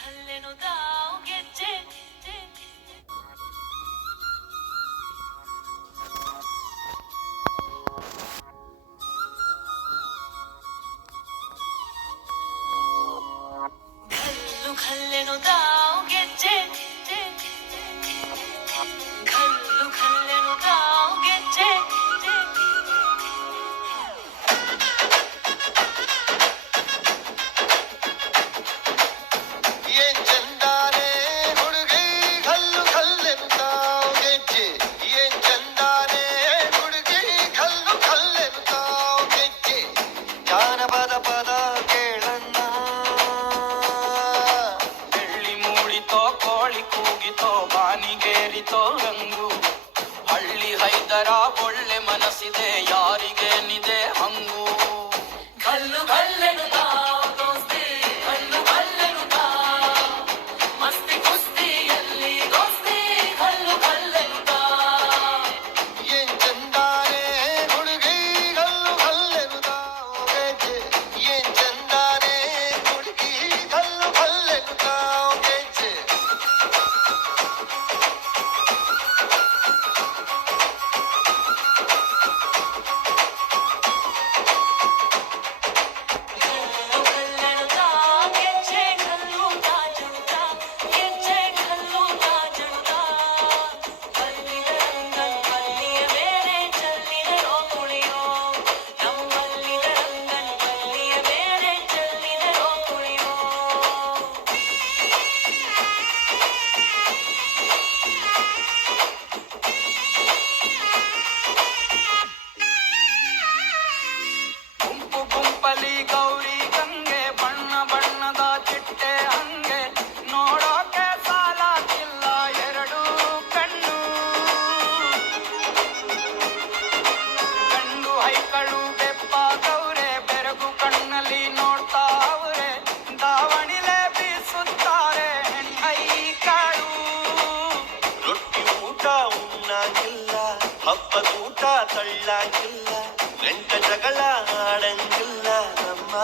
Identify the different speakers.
Speaker 1: హల్లెను దా ಹಳ್ಳಿ ಹೈದರ ಒಳ್ಳೆ ಮನಸ್ಸಿದೆ
Speaker 2: ಯಾ ಹಬ್ಬದೂಟ ತಳ್ಳಾಗಿಲ್ಲ ನೆಂಟ ಜಗಳ ಆಡಂಗಿಲ್ಲ ನಮ್ಮ